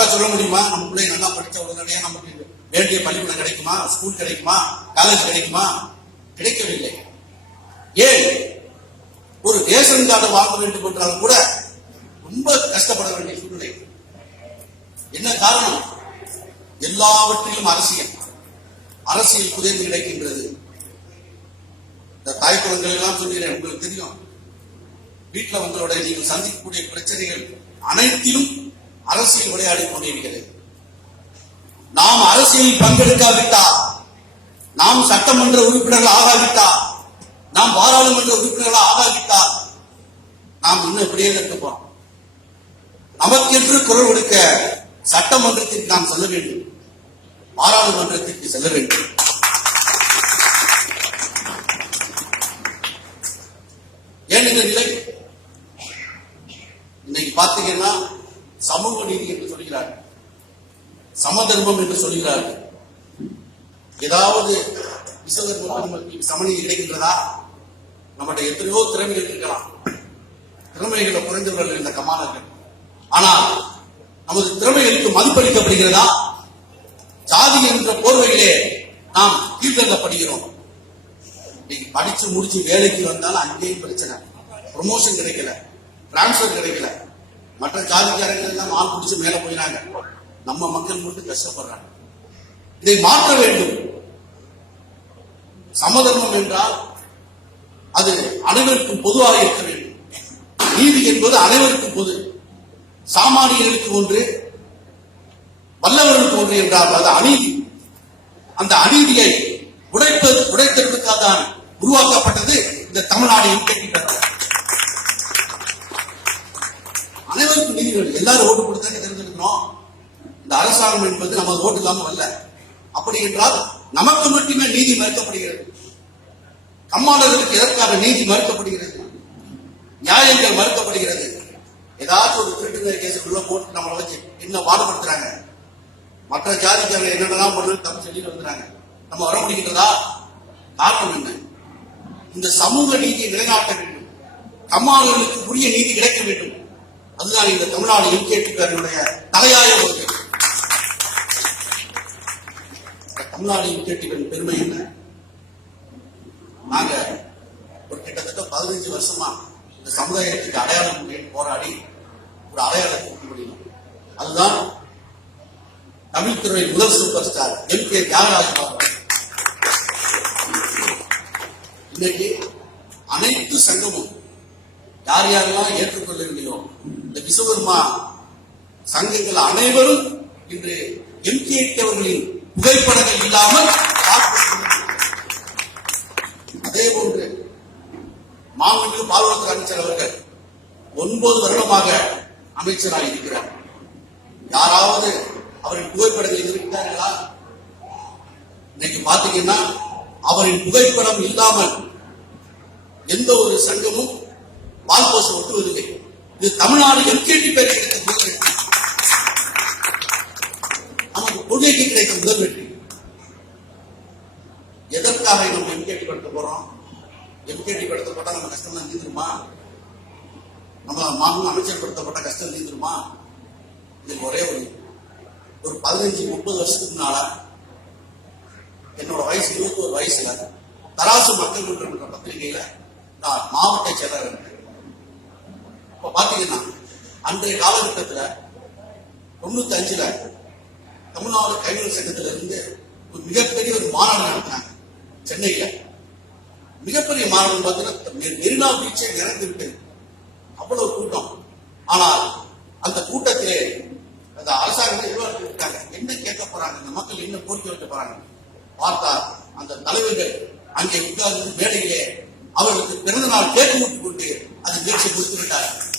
யாராவது சொல்ல முடியுமா? நம்ம பிள்ளை நல்லா படிச்ச உடனடியா நமக்கு வேண்டிய பள்ளிக்கூடம் கிடைக்குமா? ஸ்கூல் கிடைக்குமா? காலேஜ் கிடைக்குமா? கிடைக்கவில்லை. ஏன்? ஒரு ரேஷன் கார்டு வாங்க வேண்டும் என்றாலும் கூட ரொம்ப கஷ்டப்பட வேண்டிய சூழ்நிலை. என்ன காரணம்? எல்லாவற்றிலும் அரசியல். அரசியல் புதைந்து கிடைக்கின்றது. இந்த தாய் குழந்தைகள் எல்லாம் சொல்கிறேன் உங்களுக்கு தெரியும். வீட்டில் வந்தோட நீங்கள் சந்திக்கக்கூடிய பிரச்சனைகள் அனைத்திலும் அரசியல் விளையாடி கொண்டிருக்கிறது. நாம் அரசியலில் பங்கெடுக்காவிட்டால் நாம் சட்டமன்ற உறுப்பினர்கள் ஆகாவிட்டால் நாம் பாராளுமன்ற உறுப்பினர்கள் ஆகாவிட்டால் நாம் இன்னும் இப்படியே இருக்கப்போம் நமக்கென்று குரல் கொடுக்க சட்டமன்றத்திற்கு நாம் செல்ல வேண்டும். பாராளுமன்றத்திற்கு செல்ல வேண்டும் ஏன் இந்த நிலை இன்னைக்கு பாத்தீங்கன்னா சமூக நீதி என்று சொல்கிறார்கள். சமதர்மம் என்று சொல்கிறார்கள். ஏதாவது விசதர்மம் சமநீதி கிடைக்கின்றதா? நம்மகிட்ட எத்தனையோ திறமைகள் இருக்கலாம். திறமைகளை குறைந்தவர்கள் இந்த கமானர்கள். ஆனால் நமது திறமைகளுக்கு மதிப்பளிக்கப்படுகிறதா? ஜாதி என்ற போர்வையிலே நாம் கீழ்த்தள்ளப்படுகிறோம். இன்னைக்கு படிச்சு முடிச்சு வேலைக்கு வந்தாலும் அங்கேயும் பிரச்சனை. ப்ரொமோஷன் கிடைக்கல. டிரான்ஸ்பர் கிடைக்கல. மற்ற ஜாதிக்காரங்க எல்லாம் ஆள் பிடிச்சு மேல போயிறாங்க. நம்ம மக்கள் மட்டும் கஷ்டப்படுறாங்க. இதை மாற்ற வேண்டும். சமதர்மம் என்றால் அது அனைவருக்கும் பொதுவாக இருக்க வேண்டும். நீதி என்பது அனைவருக்கும் பொது. சாமானியர்களுக்கு ஒன்று வல்லவர்களுக்கு ஒன்று என்றால் அது அநீதி. அந்த அநீதியை உடைப்பது உடைத்தெடுப்பதற்காக தான் உருவாக்கப்பட்டது இந்த தமிழ்நாடு யூனியன் அனைவருக்கும் நீதி எல்லாரும் ஓட்டு கொடுத்தாங்க தானே இந்த அரசாங்கம் என்பது நமது ஓட்டு இல்லாமல் வரல. அப்படி என்றால் நமக்கு மட்டுமே நீதி மறுக்கப்படுகிறது. கம்மாளர்களுக்கு எதற்காக நீதி மறுக்கப்படுகிறது? நியாயங்கள் மறுக்கப்படுகிறது. ஏதாச்சும் ஒரு திருட்டு கேஸ் உள்ள போட்டு நம்மளை வச்சு என்ன பாடுபடுத்துறாங்க? மற்ற ஜாதிக்காரங்க என்னென்னலாம் பண்ணு தப்பு சொல்லிட்டு வந்துறாங்க நம்ம வர முடிகின்றதா? காரணம் என்ன? இந்த சமூக நீதியை நிலைநாட்ட வேண்டும். கம்மாளர்களுக்கு உரிய நீதி கிடைக்க வேண்டும். அதுதான் இந்த தமிழ்நாடு யூகேட்டுக்காரனுடைய தலையாய ஒரு தமிழ்நாடு யூகேட்டுகளின் பெருமை என்ன? நாங்க ஒரு கிட்டத்தட்ட பதினஞ்சு வருஷமா இந்த சமுதாயத்துக்கு அடையாளம் போராடி ஒரு அடையாளத்தை கொடுக்க முடியும் அதுதான் தமிழ் துறை முதல் super star M K Thyagaraj இன்னைக்கு அனைத்து சங்கமும் யார் யாரெல்லாம் ஏற்றுக்கொள்ளவில்லையோ இந்த விஸ்வகர்மா சங்கங்கள் அனைவரும் இன்று எம்கே அவர்களின் புகைப்படங்கள் இல்லாமல் அதே போன்று மாண்புமிகு பால்வளத்துறை அமைச்சர் அவர்கள் ஒன்பது வருடமாக அமைச்சராக இருக்கிறார். யாராவது அவரின் புகைப்படங்கள் இருக்கிறார்களா இன்னைக்கு பாத்தீங்கன்னா அவரின் புகைப்படம் இல்லாமல் எந்த ஒரு சங்கமும் பால்போஸ் ஒட்டுவதில்லை. இது தமிழ்நாடு எம்கேடி பேரை கிடைத்த முதல் வெற்றி நமக்கு கொள்கைக்கு கிடைத்த முதல் வெற்றி எதற்காக நம்ம எம்கேடி படுத்த போறோம்? எம்கேடி படுத்தப்பட்டா நம்ம கஷ்டம் தான் தீர்ந்துருமா? நம்ம மாநில அமைச்சர் படுத்தப்பட்ட கஷ்டம் தீர்ந்துருமா? இதுக்கு ஒரே ஒரு ஒரு பதினஞ்சு முப்பது வருஷத்துக்கு முன்னால என்னோட வயசு இருபத்தி ஒரு வயசுல தராசு மக்கள் மன்றம் என்ற பத்திரிகையில நான் மாவட்ட செயலர் இருந்தேன். இப்ப பாத்தீங்கன்னா அன்றைய காலகட்டத்துல தொண்ணூத்தி அஞ்சுல தமிழ்நாடு கைவினை சங்கத்துல இருந்து ஒரு மிகப்பெரிய ஒரு மாநாடு நடத்தினாங்க. சென்னையில. மிகப்பெரிய மாநாடு பார்த்தீங்கன்னா மெரினா பீச்சே நிறைந்து விட்டது அவ்வளவு கூட்டம். ஆனால் அந்த கூட்டத்திலே அந்த அரசாங்கம் எதிர்பார்த்து என்ன கேட்க போறாங்க? இந்த மக்கள் என்ன கோரிக்கை வைக்க போறாங்க? பார்த்தா அந்த தலைவர்கள் அங்கே உட்கார்ந்து மேடையிலே அவர்களுக்கு பிறந்த நாள் கேட்டு கொண்டு அது நிகழ்ச்சி கொடுத்து விட்டார்கள்.